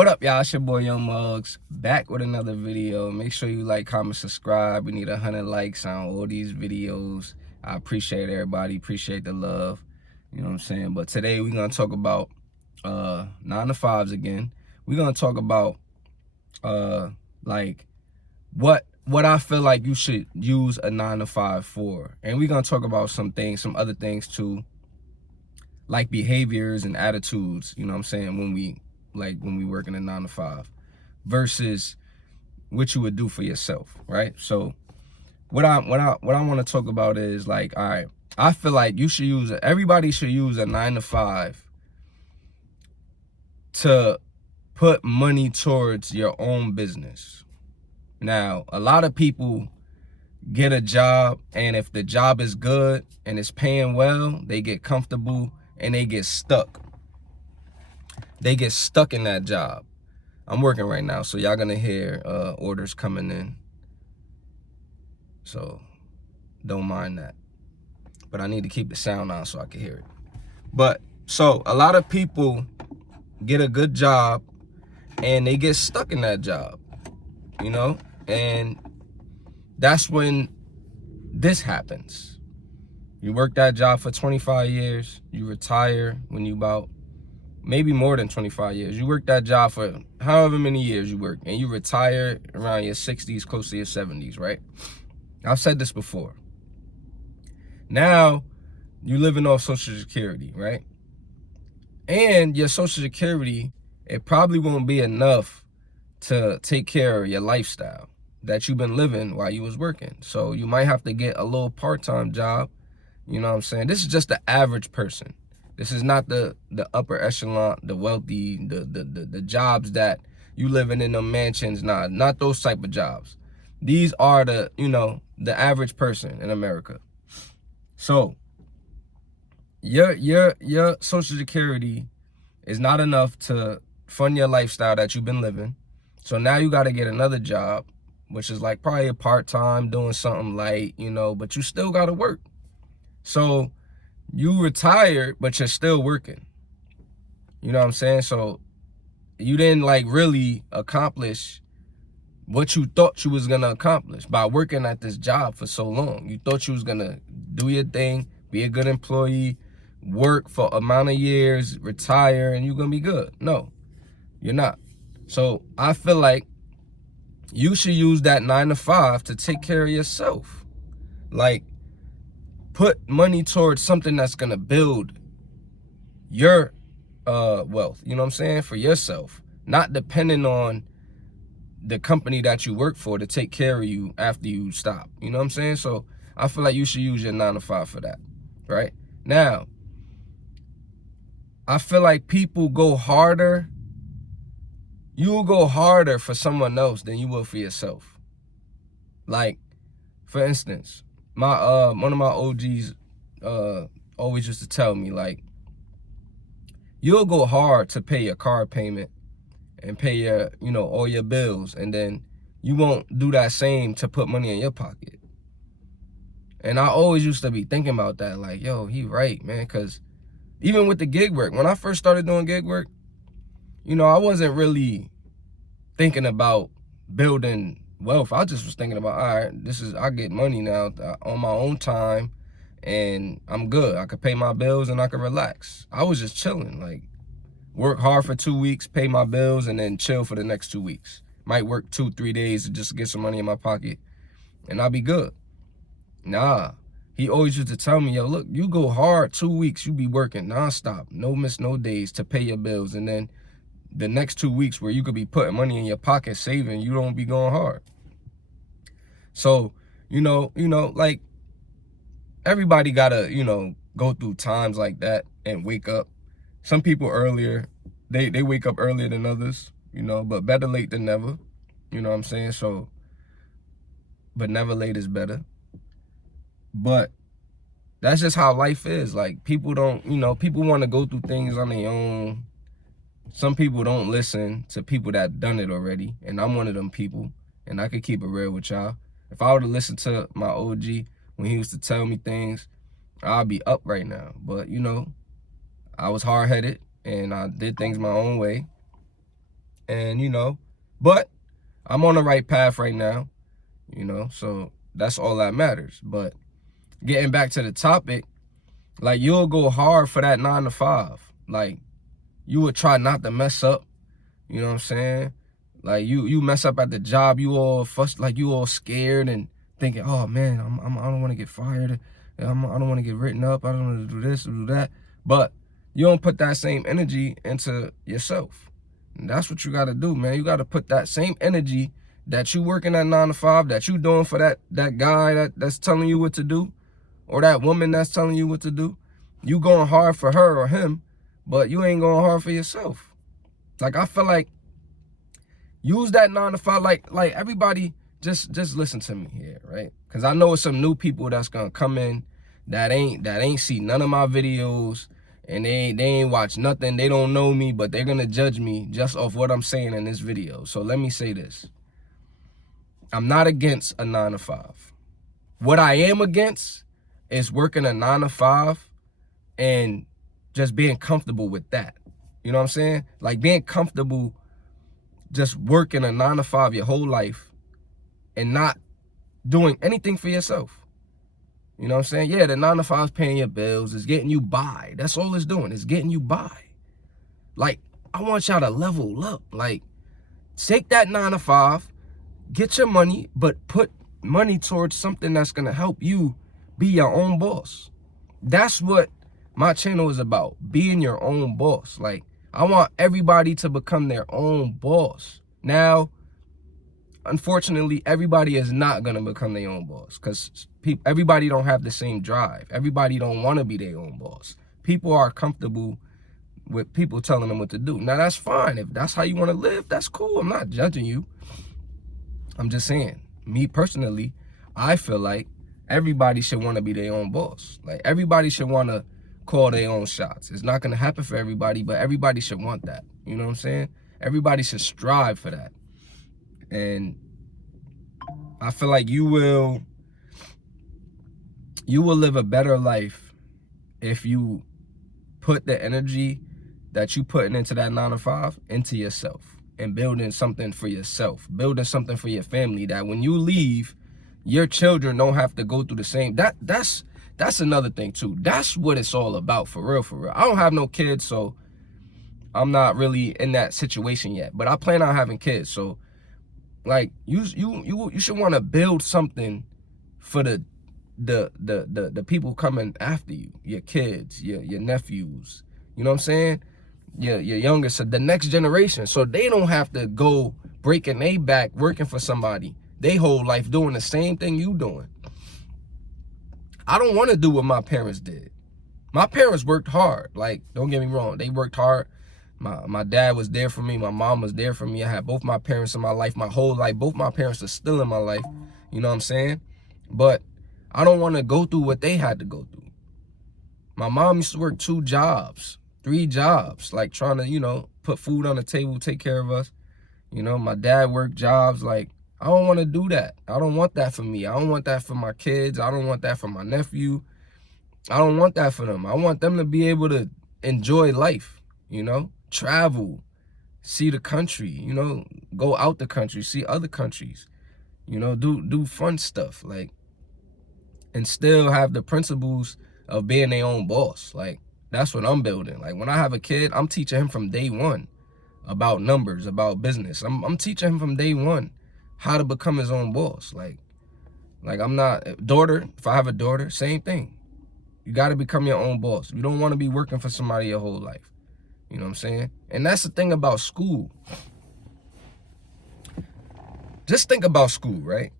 What up, y'all? It's your boy Young Mugs, back with another video. Make sure you like, comment, subscribe. We need 100 likes on all these videos. I appreciate everybody, appreciate the love. You know what I'm saying? But today we're gonna talk about 9 to 5s again. We're gonna talk about like what I feel like you should use a 9 to 5 for. And we're gonna talk about some other things too, like behaviors and attitudes, you know what I'm saying, when we work in a 9 to 5 versus what you would do for yourself, right? So what I want to talk about is like, all right, I feel like everybody should use a 9 to 5 to put money towards your own business. Now, a lot of people get a job, and if the job is good and it's paying well, they get comfortable and they get stuck. They get stuck in that job. I'm working right now, so y'all gonna hear orders coming in. So don't mind that. But I need to keep the sound on so I can hear it. But so a lot of people get a good job and they get stuck in that job, you know? And that's when this happens. You work that job for 25 years, you retire when you about maybe more than 25 years. You work that job for however many years you work, and you retire around your 60s, close to your 70s, right? I've said this before. Now, you living off Social Security, right? And your Social Security, it probably won't be enough to take care of your lifestyle that you've been living while you was working. So you might have to get a little part-time job, you know what I'm saying? This is just the average person. This is not the upper echelon, the wealthy, the jobs that you living in the mansions. Not those type of jobs. These are the average person in America. So your Social Security is not enough to fund your lifestyle that you've been living. So now you got to get another job, which is like probably a part-time, doing something light, but you still got to work. So you retired, but you're still working. You know what I'm saying? So you didn't like really accomplish what you thought you was gonna accomplish by working at this job for so long. You thought you was gonna do your thing, be a good employee, work for amount of years, retire, and you're gonna be good. No, you're not. So I feel like you should use that 9 to 5 to take care of yourself. Like, put money towards something that's gonna build your wealth, you know what I'm saying, for yourself, not depending on the company that you work for to take care of you after you stop, you know what I'm saying? So I feel like you should use your 9 to 5 for that, right? Now, I feel like people go harder. You will go harder for someone else than you will for yourself. Like, for instance, my one of my OGs always used to tell me, like, you'll go hard to pay your car payment and pay your, all your bills, and then you won't do that same to put money in your pocket. And I always used to be thinking about that, like, yo, he right, man, because even with the gig work, when I first started doing gig work, I wasn't really thinking about building wealth. I just was thinking about, all right, I get money now on my own time, and I'm good. I could pay my bills and I could relax. I was just chilling, like, work hard for 2 weeks, pay my bills, and then chill for the next 2 weeks. Might work 2-3 days to just get some money in my pocket, and I'll be good. Nah, he always used to tell me, yo, look, you go hard 2 weeks, you be working nonstop, no miss no days to pay your bills, and then the next 2 weeks where you could be putting money in your pocket, saving, you don't be going hard. So, like, everybody gotta, go through times like that and wake up. Some people earlier, they wake up earlier than others, but better late than never, you know what I'm saying? So, but never late is better. But that's just how life is. Like, people don't, people want to go through things on their own. Some people don't listen to people that done it already, and I'm one of them people, and I could keep it real with y'all. If I were to listen to my OG when he used to tell me things, I'd be up right now. But, I was hard-headed, and I did things my own way. And, but I'm on the right path right now, so that's all that matters. But getting back to the topic, like, you'll go hard for that 9 to 5. Like, you would try not to mess up. You know what I'm saying? Like, you mess up at the job, you all fuss, like, you all scared and thinking, oh man, I don't want to get fired. I don't want to get written up. I don't want to do this or do that. But you don't put that same energy into yourself. And that's what you got to do, man. You got to put that same energy that you working at 9 to 5, that you doing for that guy that's telling you what to do, or that woman that's telling you what to do. You going hard for her or him, but you ain't going hard for yourself. Like, I feel like use that 9 to 5. Like everybody, just listen to me here, right? Because I know it's some new people that's gonna come in that ain't see none of my videos, and they ain't watch nothing. They don't know me, but they're gonna judge me just off what I'm saying in this video. So let me say this. I'm not against a 9 to 5. What I am against is working a 9 to 5 and just being comfortable with that. You know what I'm saying? Like, being comfortable just working a 9 to 5 your whole life and not doing anything for yourself. You know what I'm saying? Yeah, the 9 to 5 is paying your bills, it's getting you by. That's all it's doing, it's getting you by. Like, I want y'all to level up. Like, take that 9 to 5, get your money, but put money towards something that's gonna help you be your own boss. That's what my channel is about, being your own boss. Like, I want everybody to become their own boss. Now, unfortunately, everybody is not gonna become their own boss, because everybody don't have the same drive. Everybody don't want to be their own boss. People are comfortable with people telling them what to do. Now, that's fine. If that's how you want to live, that's cool. I'm not judging you. I'm just saying, me personally, I feel like everybody should want to be their own boss. Like, everybody should want to call their own shots. It's not going to happen for everybody, but everybody should want that. You know what I'm saying? Everybody should strive for that. And I feel like you will live a better life if you put the energy that you putting into that 9 to 5 into yourself, and building something for yourself, building something for your family, that when you leave, your children don't have to go through the same. That's another thing too. That's what it's all about, for real, for real. I don't have no kids, so I'm not really in that situation yet, but I plan on having kids. So, like, you should want to build something for the people coming after you, your kids, your nephews, you know what I'm saying? Your youngest, so the next generation, so they don't have to go breaking their back working for somebody they whole life doing the same thing you doing. I don't want to do what my parents did. My parents worked hard. Like, don't get me wrong, they worked hard. My dad was there for me, my mom was there for me. I had both my parents in my life my whole life. Both my parents are still in my life, you know what I'm saying? But I don't want to go through what they had to go through. My mom used to work 2 jobs, 3 jobs, like, trying to, put food on the table, take care of us. My dad worked jobs. Like, I don't want to do that. I don't want that for me. I don't want that for my kids. I don't want that for my nephew. I don't want that for them. I want them to be able to enjoy life, travel, see the country, go out the country, see other countries, do fun stuff, like, and still have the principles of being their own boss. Like, that's what I'm building. Like, when I have a kid, I'm teaching him from day one about numbers, about business. I'm teaching him from day one how to become his own boss. Like I'm not, daughter, if I have a daughter, same thing. You got to become your own boss. You don't want to be working for somebody your whole life. You know what I'm saying? And that's the thing about school. Just think about school, right?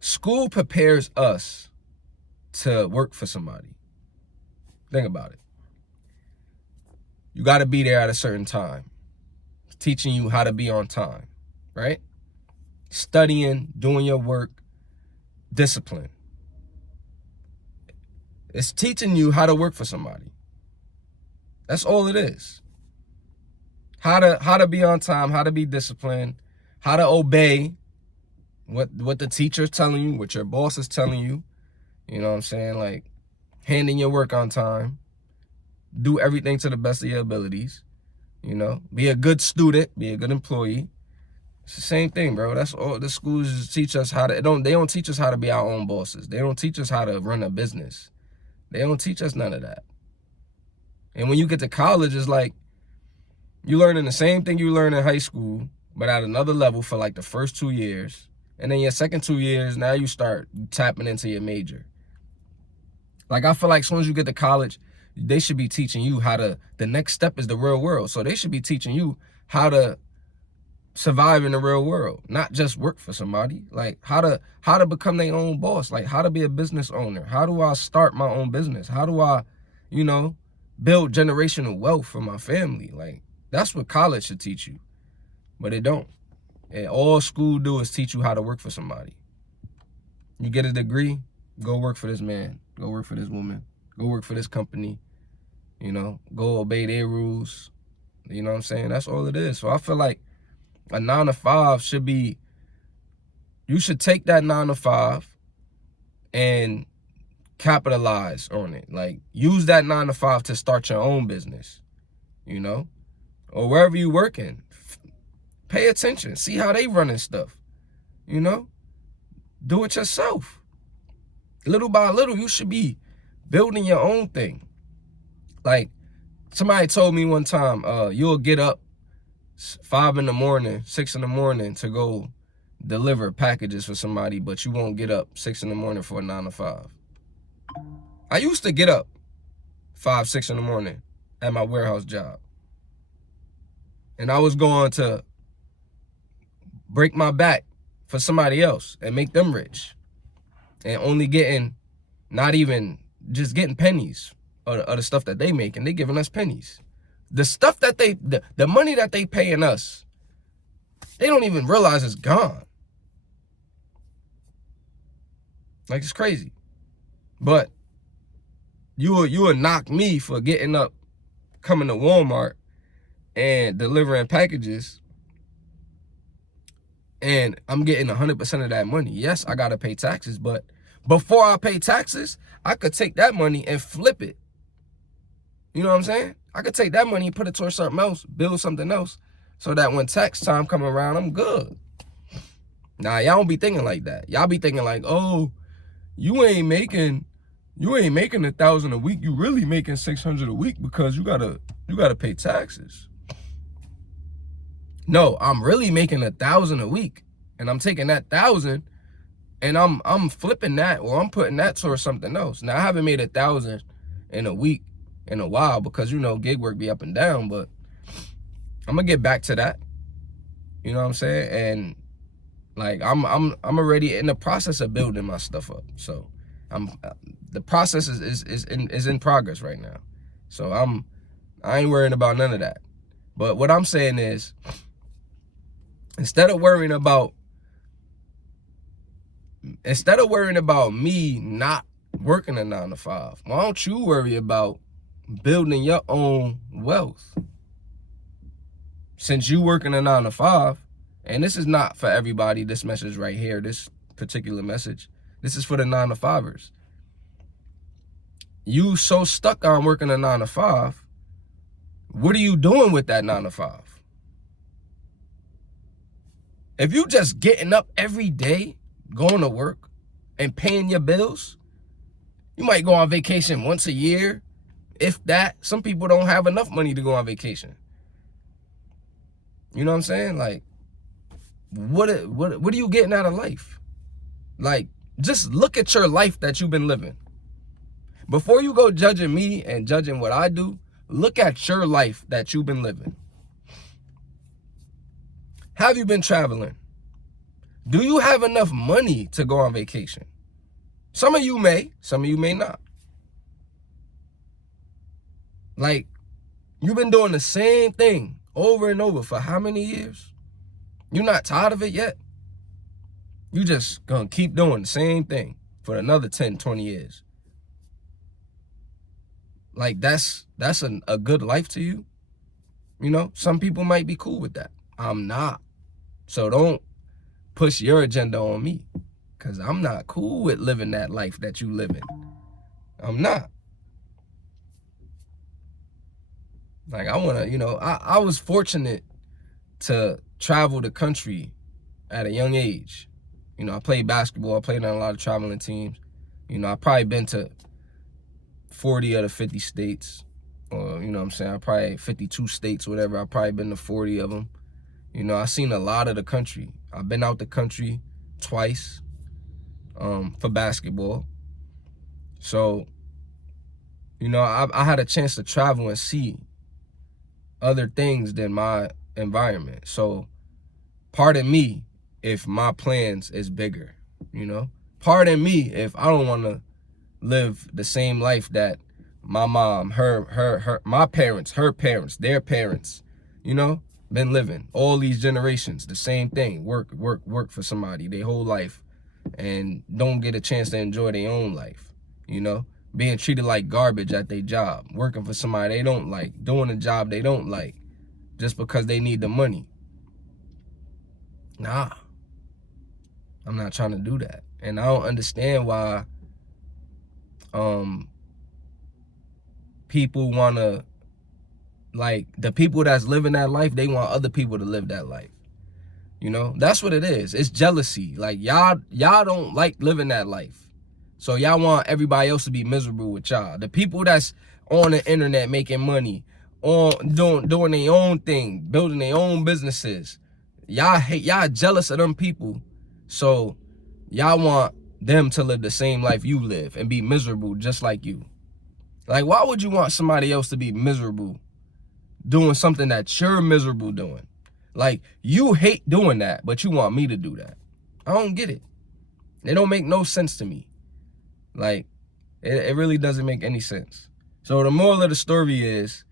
School prepares us to work for somebody. Think about it. You got to be there at a certain time. It's teaching you how to be on time, right? Studying, doing your work, discipline. It's teaching you how to work for somebody. That's all it is. How to be on time, how to be disciplined, how to obey what the teacher's telling you, what your boss is telling you. You know what I'm saying? Like, handing your work on time. Do everything to the best of your abilities. You know, be a good student, be a good employee. It's the same thing, bro. That's all the schools teach us how to. They don't teach us how to be our own bosses. They don't teach us how to run a business. They don't teach us none of that. And when you get to college, it's like you learning the same thing you learn in high school, but at another level for like the first 2 years. And then your second 2 years, now you start tapping into your major. Like, I feel like as soon as you get to college, they should be teaching you how to, the next step is the real world. So they should be teaching you how to survive in the real world, not just work for somebody. Like how to become their own boss, like how to be a business owner. How do I start my own business? How do I, you know, build generational wealth for my family? Like, that's what college should teach you, but it don't. And all school do is teach you how to work for somebody. You get a degree, go work for this man, go work for this woman, go work for this company, you know, go obey their rules. You know what I'm saying? That's all it is. So I feel like a 9 to 5 should be, you should take that 9 to 5 and capitalize on it. Like, use that 9 to 5 to start your own business, you know, or wherever you working. Pay attention, see how they running stuff, you know, do it yourself. Little by little, you should be building your own thing. Like, somebody told me one time, you'll get up 5 in the morning, 6 in the morning to go deliver packages for somebody, but you won't get up 6 in the morning for a 9 to 5. I used to get up 5, 6 in the morning at my warehouse job. And I was going to break my back for somebody else and make them rich. And only getting, not even, just getting pennies of the stuff that they make, and they giving us pennies. The stuff that the money that they paying us, they don't even realize it's gone. Like, it's crazy. But you would knock me for getting up, coming to Walmart and delivering packages, and I'm getting 100% of that money. Yes, I gotta pay taxes, but before I pay taxes, I could take that money and flip it. You know what I'm saying? I could take that money and put it towards something else, build something else, so that when tax time come around, I'm good. Nah, y'all don't be thinking like that. Y'all be thinking like, oh, you ain't making 1,000 a week. You really making 600 a week because you gotta pay taxes. No, I'm really making 1,000 a week, and I'm taking that 1,000 and I'm flipping that, or I'm putting that towards something else. Now, I haven't made 1,000 in a week in a while because, you know, gig work be up and down, but I'm gonna get back to that. You know what I'm saying? And like, I'm already in the process of building my stuff up. So the process is in progress right now. So I ain't worrying about none of that. But what I'm saying is, instead of worrying about me not working a 9 to 5, why don't you worry about building your own wealth? Since you working a 9 to 5, and this is not for everybody, this message right here, this particular message, this is for the 9 to 5ers. You so stuck on working a 9 to 5, what are you doing with that 9 to 5? If you just getting up every day, going to work, and paying your bills, you might go on vacation once a year, if that. Some people don't have enough money to go on vacation. You know what I'm saying? Like, what are you getting out of life? Like, just look at your life that you've been living. Before you go judging me and judging what I do, look at your life that you've been living. Have you been traveling? Do you have enough money to go on vacation? Some of you may not. Like, you've been doing the same thing over and over for how many years? You're not tired of it yet? You just gonna keep doing the same thing for another 10, 20 years. Like, that's a good life to you? You know, some people might be cool with that. I'm not. So don't push your agenda on me, because I'm not cool with living that life that you live in. I'm not. Like, I want to, you know, I was fortunate to travel the country at a young age. You know, I played basketball. I played on a lot of traveling teams. You know, I probably been to 40 out of 50 states. Or, you know what I'm saying? I probably 52 states, whatever. I've probably been to 40 of them. You know, I've seen a lot of the country. I've been out the country twice for basketball. So, you know, I had a chance to travel and see other things than my environment. So, pardon me if my plans is bigger, you know? Pardon me if I don't want to live the same life that my mom, my parents, her parents, their parents, you know, been living all these generations, the same thing, work for somebody their whole life and don't get a chance to enjoy their own life, you know, being treated like garbage at their job, working for somebody they don't like, doing a job they don't like just because they need the money. Nah, I'm not trying to do that. And I don't understand why people want to, like, the people that's living that life, they want other people to live that life. You know, that's what it is. It's jealousy. Like, y'all don't like living that life. So y'all want everybody else to be miserable with y'all. The people that's on the internet making money, on doing their own thing, building their own businesses, y'all jealous of them people. So y'all want them to live the same life you live and be miserable just like you. Like, why would you want somebody else to be miserable doing something that you're miserable doing? Like, you hate doing that, but you want me to do that. I don't get it. It don't make no sense to me. Like, it really doesn't make any sense. So the moral of the story is,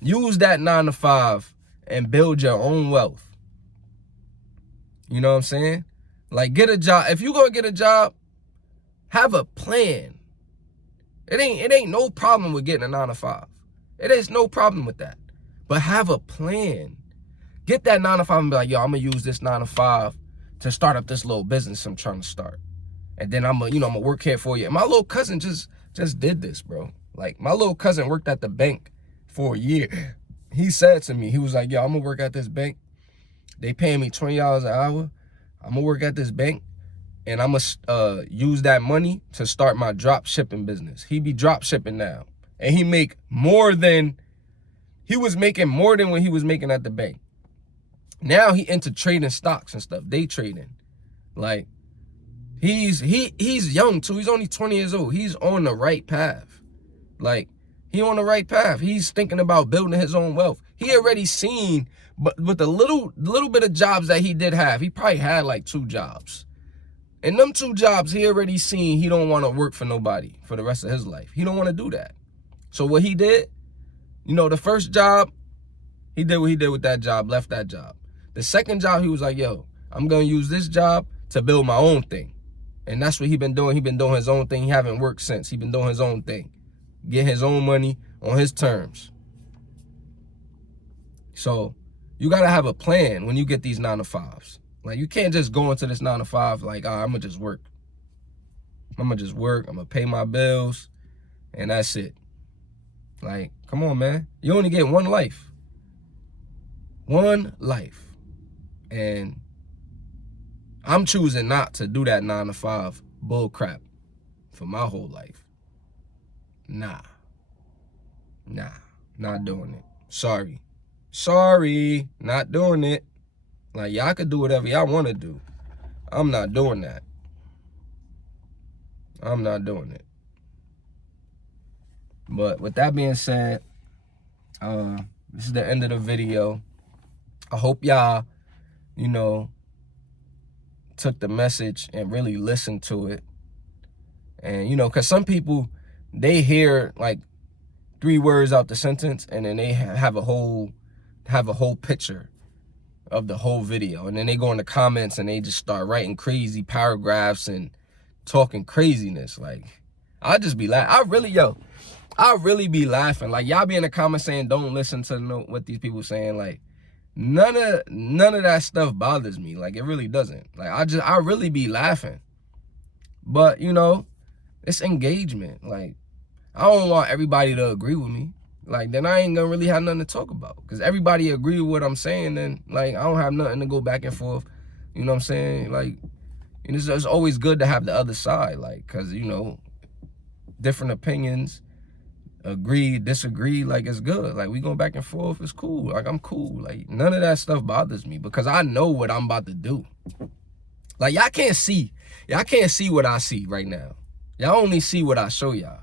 use that 9 to 5 and build your own wealth. You know what I'm saying? Like, get a job. If you're going to get a job, have a plan. It ain't no problem with getting a 9 to 5. It is no problem with that. But have a plan. Get that 9 to 5 and be like, yo, I'm going to use this 9 to 5 to start up this little business I'm trying to start. And then I'm going to work here for you. And my little cousin just did this, bro. Like, my little cousin worked at the bank for a year. He said to me, he was like, yo, I'm going to work at this bank. They paying me $20 an hour. I'm going to work at this bank. And I'm going to use that money to start my drop shipping business. He be drop shipping now. And he was making more than what he was making at the bank. Now he into trading stocks and stuff, day trading. Like, he's young too. He's only 20 years old. He's on the right path. Like, he on the right path. He's thinking about building his own wealth. He already seen, but with the little bit of jobs that he did have, he probably had like 2 jobs. And them 2 jobs, he already seen he don't want to work for nobody for the rest of his life. He don't want to do that. So what he did, you know, the first job, he did what he did with that job, left that job. The second job, he was like, yo, I'm going to use this job to build my own thing. And that's what he been doing. He been doing his own thing. He haven't worked since. He been doing his own thing. Getting his own money on his terms. So you got to have a plan when you get these 9 to 5s. Like, you can't just go into this 9 to 5 like, I'm going to just work. I'm going to just work. I'm going to pay my bills. And that's it. Like, come on, man. You only get one life. One life. And I'm choosing not to do that 9 to 5 bull crap for my whole life. Nah, not doing it. Sorry, not doing it. Like, y'all could do whatever y'all want to do. I'm not doing that. I'm not doing it. But with that being said, this is the end of the video. I hope y'all, you know, took the message and really listened to it. And, you know, because some people, they hear like 3 words out the sentence and then they have a whole picture of the whole video. And then they go in the comments and they just start writing crazy paragraphs and talking craziness. Like, I just be laughing. I really be laughing. Like, y'all be in the comments saying don't listen to what these people saying. Like, none of that stuff bothers me. Like, it really doesn't. Like, I really be laughing. But, you know, it's engagement. Like, I don't want everybody to agree with me. like, then I ain't gonna really have nothing to talk about. Because everybody agree with what I'm saying, then, like, I don't have nothing to go back and forth. You know what I'm saying? Like, and it's always good to have the other side, like, because, you know, different opinions, agree, disagree, like, it's good. Like, we going back and forth, it's cool. Like, I'm cool. Like, none of that stuff bothers me because I know what I'm about to do. Like, y'all can't see what I see right now. Y'all only see what I show y'all.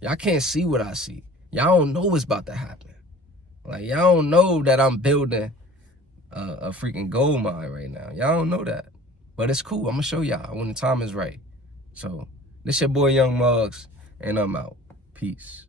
Y'all can't see what I see. Y'all don't know what's about to happen. Like, y'all don't know that I'm building a freaking gold mine right now. Y'all don't know that. But it's cool. I'm going to show y'all when the time is right. So, this your boy Young Muggs, and I'm out. Peace.